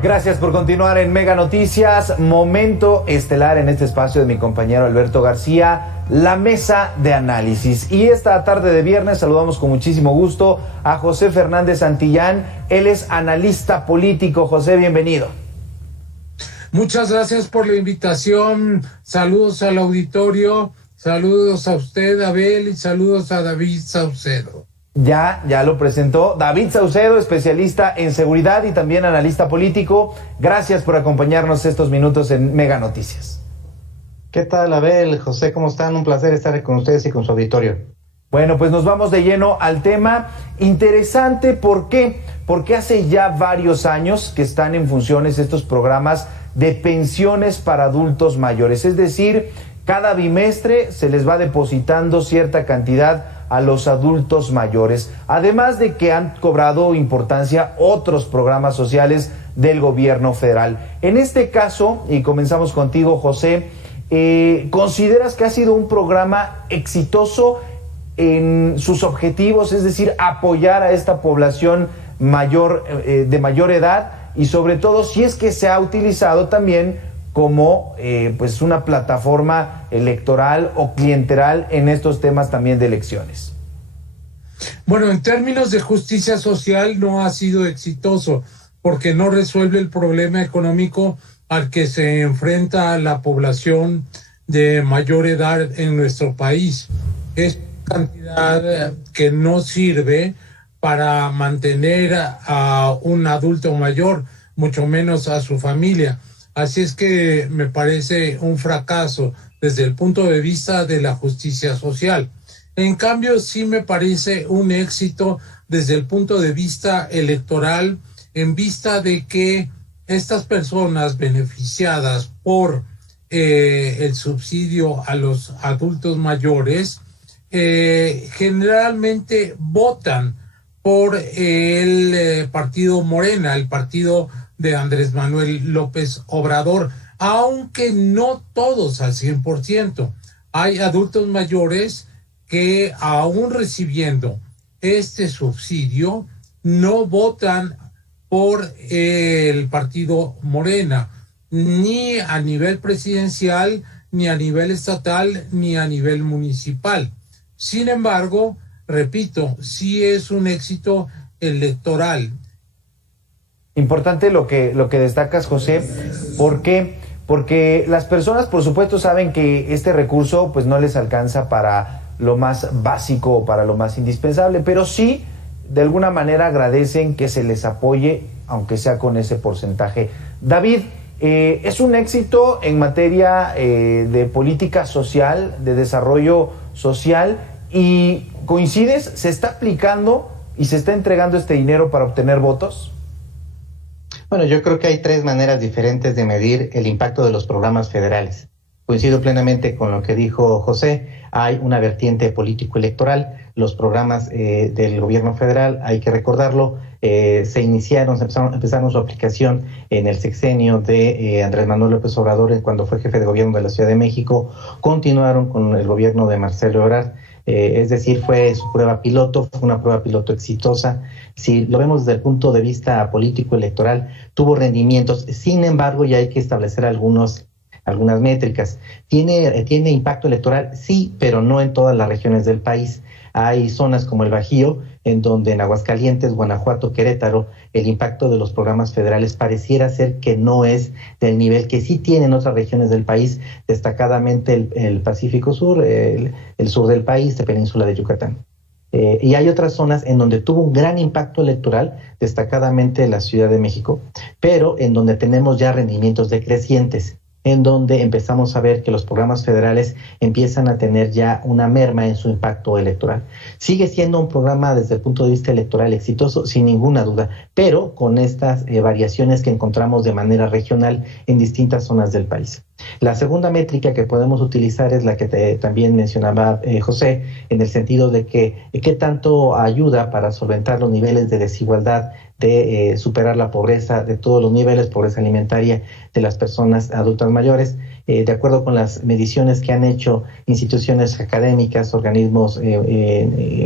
Gracias por continuar en Mega Noticias, momento estelar en este espacio de mi compañero Alberto García, la mesa de análisis. Y esta tarde de viernes saludamos con muchísimo gusto a José Fernández Santillán, él es analista político. José, bienvenido. Muchas gracias por la invitación, saludos al auditorio, saludos a usted, Abel, y saludos a David Saucedo. Ya lo presentó David Saucedo, especialista en seguridad y también analista político. Gracias por acompañarnos estos minutos en Mega Noticias. ¿Qué tal, Abel? José, ¿cómo están? Un placer estar con ustedes y con su auditorio. Bueno, pues nos vamos de lleno al tema interesante. ¿Por qué? Porque hace ya varios años que están en funciones estos programas de pensiones para adultos mayores. Es decir, cada bimestre se les va depositando cierta cantidad a los adultos mayores, además de que han cobrado importancia otros programas sociales del gobierno federal. En este caso, y comenzamos contigo, José, ¿consideras que ha sido un programa exitoso en sus objetivos, es decir, apoyar a esta población mayor, de mayor edad, y sobre todo si es que se ha utilizado también como pues una plataforma electoral o clienteral en estos temas también de elecciones? Bueno, en términos de justicia social no ha sido exitoso porque no resuelve el problema económico al que se enfrenta la población de mayor edad en nuestro país. Es cantidad que no sirve para mantener a un adulto mayor, mucho menos a su familia. Así es que me parece un fracaso desde el punto de vista de la justicia social. En cambio, sí me parece un éxito desde el punto de vista electoral, en vista de que estas personas beneficiadas por el subsidio a los adultos mayores generalmente votan por el partido Morena, el partido de Andrés Manuel López Obrador, aunque no todos al 100%. Hay adultos mayores que aún recibiendo este subsidio no votan por el partido Morena, ni a nivel presidencial, ni a nivel estatal, ni a nivel municipal. Sin embargo, repito, sí es un éxito electoral. Importante lo que destacas, José. ¿Por qué? Porque las personas, por supuesto, saben que este recurso pues no les alcanza para lo más básico o para lo más indispensable, pero sí, de alguna manera agradecen que se les apoye, aunque sea con ese porcentaje. David, es un éxito en materia de política social, de desarrollo social, y ¿coincides? ¿Se está aplicando y se está entregando este dinero para obtener votos? Bueno, yo creo que hay tres maneras diferentes de medir el impacto de los programas federales. Coincido plenamente con lo que dijo José. Hay una vertiente político-electoral. Los programas del gobierno federal, hay que recordarlo, empezaron su aplicación en el sexenio de Andrés Manuel López Obrador, cuando fue jefe de gobierno de la Ciudad de México. Continuaron con el gobierno de Marcelo Ebrard. Es decir, fue su prueba piloto, fue una prueba piloto exitosa. Si lo vemos desde el punto de vista político-electoral, tuvo rendimientos. Sin embargo, ya hay que establecer algunas métricas. ¿Tiene impacto electoral? Sí, pero no en todas las regiones del país. Hay zonas como el Bajío, en donde en Aguascalientes, Guanajuato, Querétaro, el impacto de los programas federales pareciera ser que no es del nivel que sí tienen otras regiones del país, destacadamente el Pacífico Sur, el sur del país, la península de Yucatán. Y hay otras zonas en donde tuvo un gran impacto electoral, destacadamente la Ciudad de México, pero en donde tenemos ya rendimientos decrecientes, en donde empezamos a ver que los programas federales empiezan a tener ya una merma en su impacto electoral. Sigue siendo un programa desde el punto de vista electoral exitoso, sin ninguna duda, pero con estas variaciones que encontramos de manera regional en distintas zonas del país. La segunda métrica que podemos utilizar es la que también mencionaba José, en el sentido de que qué tanto ayuda para solventar los niveles de desigualdad, de superar la pobreza de todos los niveles, pobreza alimentaria de las personas adultas mayores. De acuerdo con las mediciones que han hecho instituciones académicas, organismos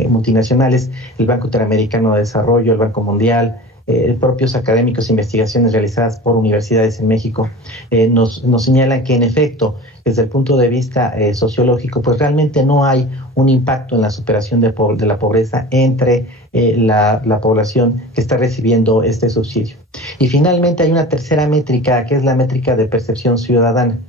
multinacionales, el Banco Interamericano de Desarrollo, el Banco Mundial, propios académicos, investigaciones realizadas por universidades en México, nos señalan que en efecto, desde el punto de vista sociológico, pues realmente no hay un impacto en la superación de la pobreza entre la población que está recibiendo este subsidio. Y finalmente hay una tercera métrica, que es la métrica de percepción ciudadana.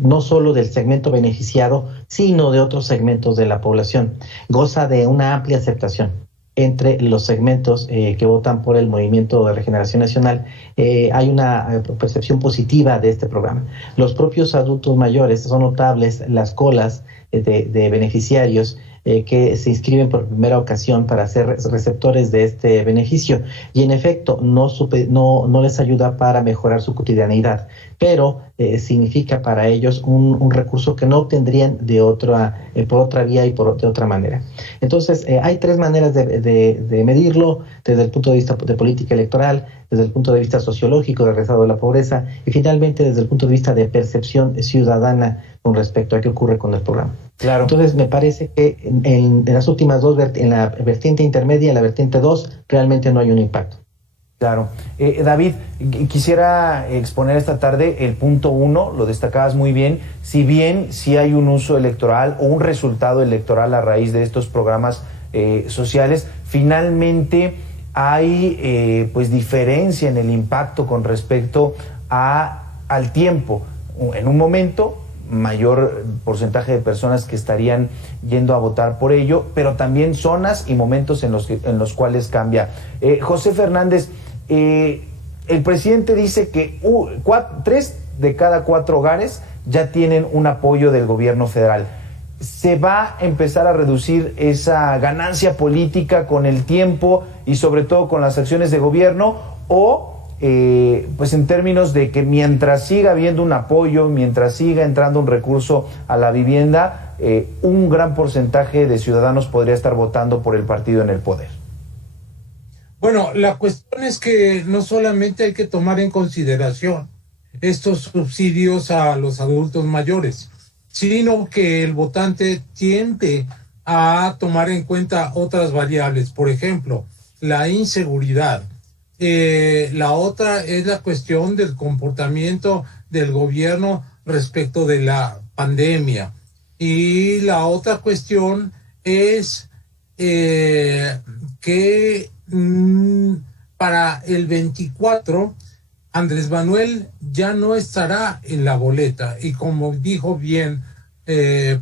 No solo del segmento beneficiado, sino de otros segmentos de la población. Goza de una amplia aceptación entre los segmentos que votan por el Movimiento de Regeneración Nacional. Hay una percepción positiva de este programa. Los propios adultos mayores, son notables las colas de beneficiarios que se inscriben por primera ocasión para ser receptores de este beneficio, y en efecto no les ayuda para mejorar su cotidianidad, pero significa para ellos un recurso que no obtendrían por otra vía y de otra manera. Entonces hay tres maneras de medirlo: desde el punto de vista de política electoral, desde el punto de vista sociológico del rezado de la pobreza, y finalmente desde el punto de vista de percepción ciudadana con respecto a qué ocurre con el programa. Claro. Entonces me parece que en las últimas dos, en la vertiente intermedia y en la vertiente 2, realmente no hay un impacto. Claro. David, quisiera exponer esta tarde el punto 1, lo destacabas muy bien. Si bien sí hay un uso electoral o un resultado electoral a raíz de estos programas sociales, finalmente hay pues diferencia en el impacto con respecto al tiempo. En un momento, mayor porcentaje de personas que estarían yendo a votar por ello, pero también zonas y momentos en los cuales cambia. José Fernández, el presidente dice que 3 de cada 4 hogares ya tienen un apoyo del gobierno federal. ¿Se va a empezar a reducir esa ganancia política con el tiempo y sobre todo con las acciones de gobierno? ¿O pues en términos de que mientras siga habiendo un apoyo, mientras siga entrando un recurso a la vivienda, un gran porcentaje de ciudadanos podría estar votando por el partido en el poder? Bueno, la cuestión es que no solamente hay que tomar en consideración estos subsidios a los adultos mayores, sino que el votante tiende a tomar en cuenta otras variables, por ejemplo, la inseguridad. La otra es la cuestión del comportamiento del gobierno respecto de la pandemia. Y la otra cuestión es que para el 24 Andrés Manuel ya no estará en la boleta, y como dijo bien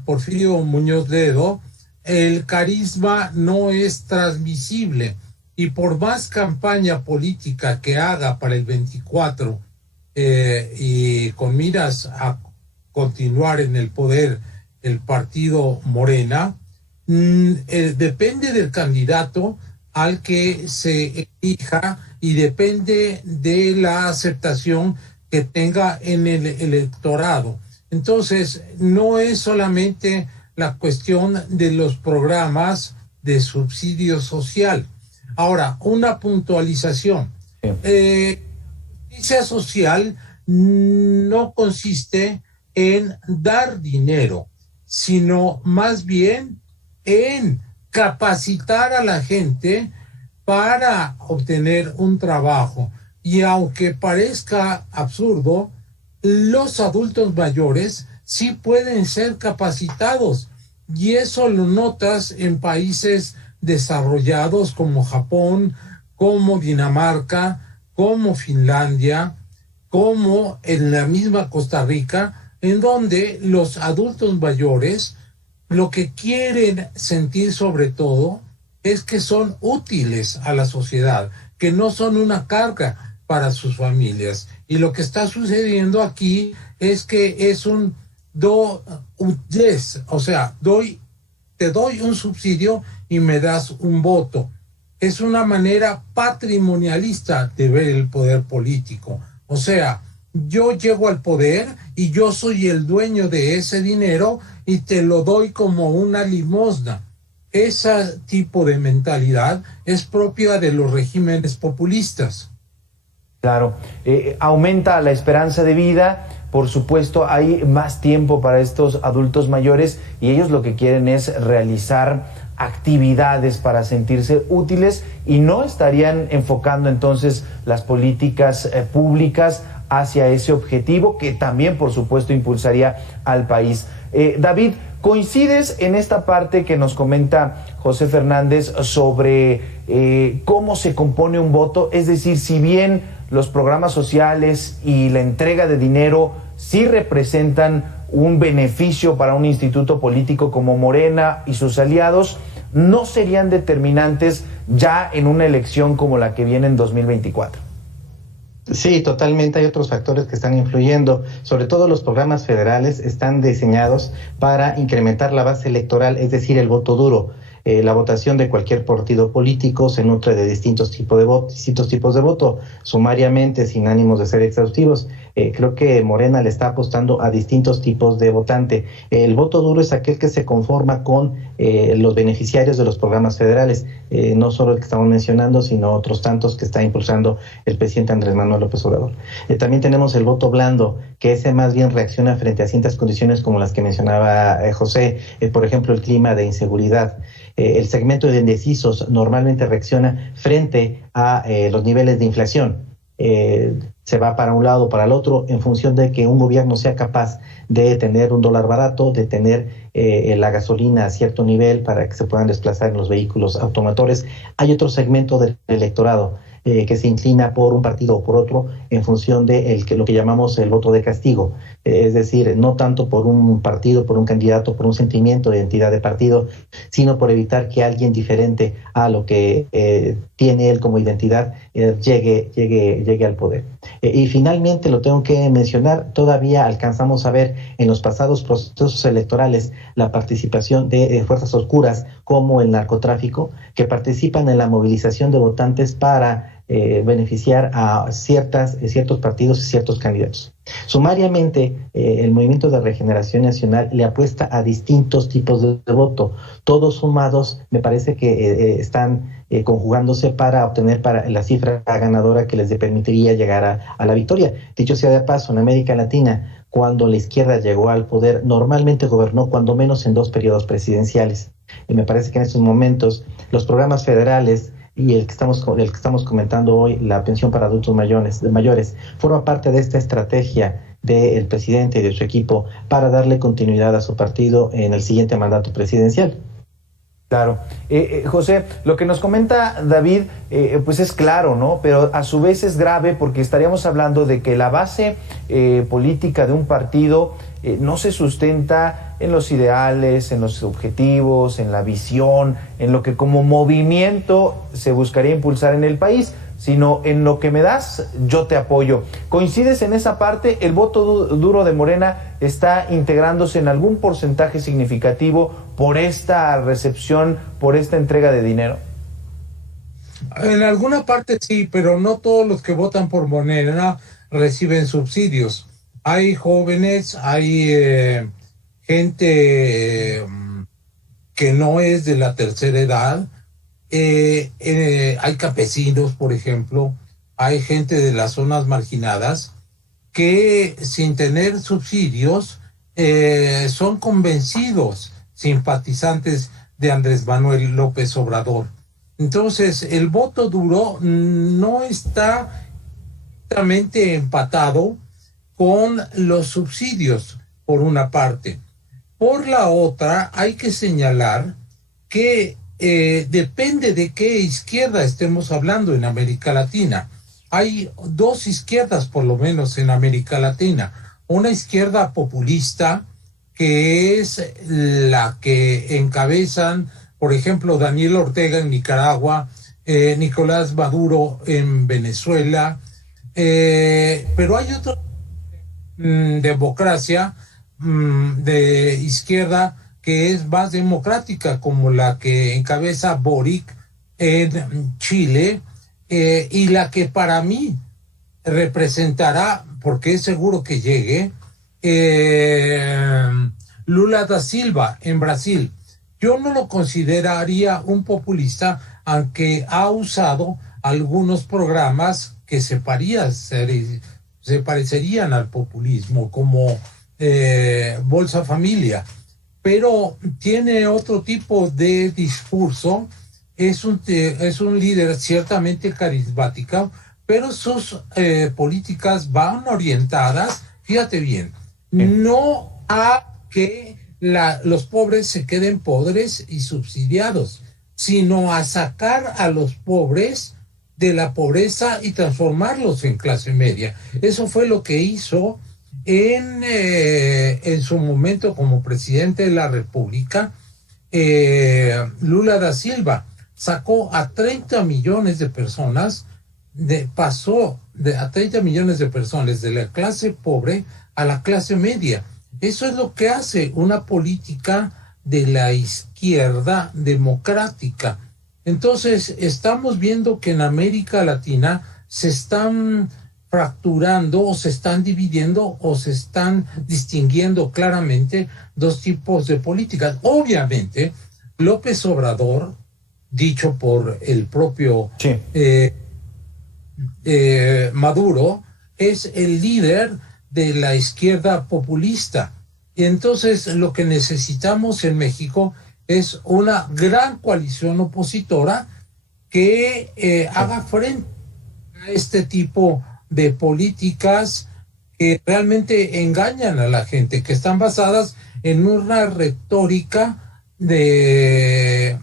Porfirio Muñoz Ledo, el carisma no es transmisible, y por más campaña política que haga para el 24 y con miras a continuar en el poder el partido Morena, depende del candidato al que se elija y depende de la aceptación que tenga en el electorado. Entonces, no es solamente la cuestión de los programas de subsidio social. Ahora, una puntualización. Justicia social no consiste en dar dinero, sino más bien en capacitar a la gente para obtener un trabajo. Y aunque parezca absurdo, los adultos mayores sí pueden ser capacitados, y eso lo notas en países desarrollados como Japón, como Dinamarca, como Finlandia, como en la misma Costa Rica, en donde los adultos mayores lo que quieren sentir sobre todo es que son útiles a la sociedad, que no son una carga para sus familias. Y lo que está sucediendo aquí es que es un o sea, te doy un subsidio y me das un voto. Es una manera patrimonialista de ver el poder político. O sea, yo llego al poder y yo soy el dueño de ese dinero y te lo doy como una limosna. Ese tipo de mentalidad es propia de los regímenes populistas. Claro, aumenta la esperanza de vida, por supuesto hay más tiempo para estos adultos mayores y ellos lo que quieren es realizar actividades para sentirse útiles y no estarían enfocando entonces las políticas públicas hacia ese objetivo que también, por supuesto, impulsaría al país. David, ¿coincides en esta parte que nos comenta José Fernández sobre cómo se compone un voto? Es decir, si bien los programas sociales y la entrega de dinero sí representan un beneficio para un instituto político como Morena y sus aliados, no serían determinantes ya en una elección como la que viene en 2024. Sí, totalmente. Hay otros factores que están influyendo. Sobre todo los programas federales están diseñados para incrementar la base electoral, es decir, el voto duro. La votación de cualquier partido político se nutre de distintos tipos de voto, sumariamente, sin ánimos de ser exhaustivos. Creo que Morena le está apostando a distintos tipos de votante. El voto duro es aquel que se conforma con los beneficiarios de los programas federales, no solo el que estamos mencionando, sino otros tantos que está impulsando el presidente Andrés Manuel López Obrador. También tenemos el voto blando, que ese más bien reacciona frente a ciertas condiciones como las que mencionaba José, por ejemplo, el clima de inseguridad. El segmento de indecisos normalmente reacciona frente a los niveles de inflación. Se va para un lado o para el otro en función de que un gobierno sea capaz de tener un dólar barato, de tener la gasolina a cierto nivel para que se puedan desplazar en los vehículos automotores. Hay otro segmento del electorado que se inclina por un partido o por otro en función de lo que llamamos el voto de castigo. Es decir, no tanto por un partido, por un candidato, por un sentimiento de identidad de partido, sino por evitar que alguien diferente a lo que tiene él como identidad llegue al poder. Y finalmente, lo tengo que mencionar, todavía alcanzamos a ver en los pasados procesos electorales la participación de fuerzas oscuras como el narcotráfico, que participan en la movilización de votantes para beneficiar a ciertos partidos y ciertos candidatos. Sumariamente, el Movimiento de Regeneración Nacional le apuesta a distintos tipos de voto. Todos sumados, me parece que están conjugándose para obtener la cifra ganadora que les permitiría llegar a la victoria. Dicho sea de paso, en América Latina, cuando la izquierda llegó al poder, normalmente gobernó cuando menos en 2 periodos presidenciales. Y me parece que en estos momentos los programas federales y el que estamos comentando hoy, la pensión para adultos mayores, forma parte de esta estrategia del presidente y de su equipo para darle continuidad a su partido en el siguiente mandato presidencial. Claro. José, lo que nos comenta David, pues es claro, ¿no? Pero a su vez es grave porque estaríamos hablando de que la base política de un partido no se sustenta en los ideales, en los objetivos, en la visión, en lo que como movimiento se buscaría impulsar en el país, sino en lo que me das, yo te apoyo. ¿Coincides en esa parte? ¿El voto duro de Morena está integrándose en algún porcentaje significativo por esta recepción, por esta entrega de dinero? En alguna parte sí, pero no todos los que votan por Morena reciben subsidios. Hay jóvenes, hay gente que no es de la tercera edad, hay campesinos, por ejemplo, hay gente de las zonas marginadas que sin tener subsidios son convencidos simpatizantes de Andrés Manuel López Obrador. Entonces, el voto duro no está directamente empatado con los subsidios, por una parte. Por la otra, hay que señalar que depende de qué izquierda estemos hablando en América Latina. Hay 2 izquierdas, por lo menos, en América Latina. Una izquierda populista, que es la que encabezan, por ejemplo, Daniel Ortega en Nicaragua, Nicolás Maduro en Venezuela, pero hay otra democracia de izquierda que es más democrática, como la que encabeza Boric en Chile, y la que para mí representará, porque es seguro que llegue, Lula da Silva en Brasil. Yo no lo consideraría un populista, aunque ha usado algunos programas que se parecerían al populismo, como Bolsa Familia. pero tiene otro tipo de discurso. Es un líder ciertamente carismático, pero sus políticas van orientadas, fíjate bien, no a que los pobres se queden pobres y subsidiados, sino a sacar a los pobres de la pobreza y transformarlos en clase media. Eso fue lo que hizo en su momento como presidente de la República, Lula da Silva. Sacó a 30 millones de personas, a 30 millones de personas de la clase pobre a la clase media. Eso es lo que hace una política de la izquierda democrática. Entonces, estamos viendo que en América Latina se están fracturando o se están dividiendo o se están distinguiendo claramente dos tipos de políticas. Obviamente, López Obrador, dicho por el propio Maduro, es el líder de la izquierda populista. Y entonces lo que necesitamos en México es una gran coalición opositora que haga frente a este tipo de políticas que realmente engañan a la gente, que están basadas en una retórica que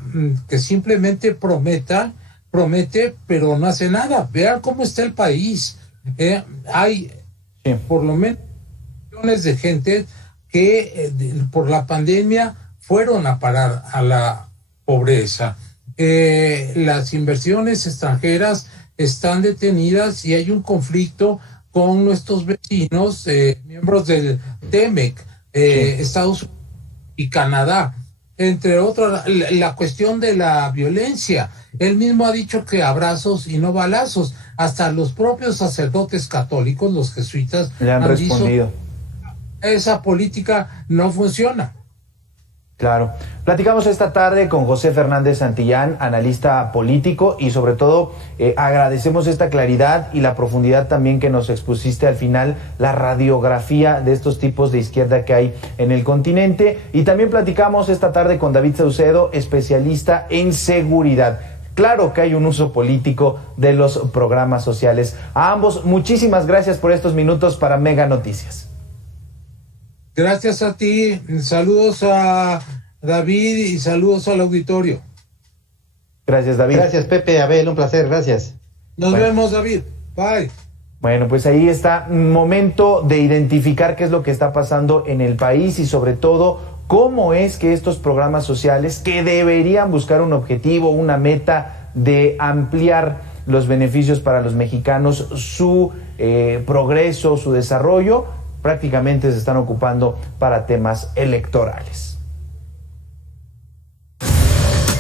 simplemente promete, pero no hace nada. Vean cómo está el país. Hay por lo menos millones de gente que por la pandemia fueron a parar a la pobreza. Las inversiones extranjeras están detenidas y hay un conflicto con nuestros vecinos, miembros del TEMEC, Estados Unidos y Canadá. Entre otros, la cuestión de la violencia. Él mismo ha dicho que abrazos y no balazos. Hasta los propios sacerdotes católicos, los jesuitas, le han respondido. Dicho, esa política no funciona. Claro. Platicamos esta tarde con José Fernández Santillán, analista político, y sobre todo agradecemos esta claridad y la profundidad también que nos expusiste al final, la radiografía de estos tipos de izquierda que hay en el continente. Y también platicamos esta tarde con David Saucedo, especialista en seguridad. Claro que hay un uso político de los programas sociales. A ambos, muchísimas gracias por estos minutos para Mega Noticias. Gracias a ti, saludos a David y saludos al auditorio. Gracias, David. Gracias, Pepe, Abel, un placer, gracias. Nos vemos, David. Bye. Bueno, pues ahí está, momento de identificar qué es lo que está pasando en el país y sobre todo cómo es que estos programas sociales, que deberían buscar un objetivo, una meta de ampliar los beneficios para los mexicanos, su progreso, su desarrollo, prácticamente se están ocupando para temas electorales.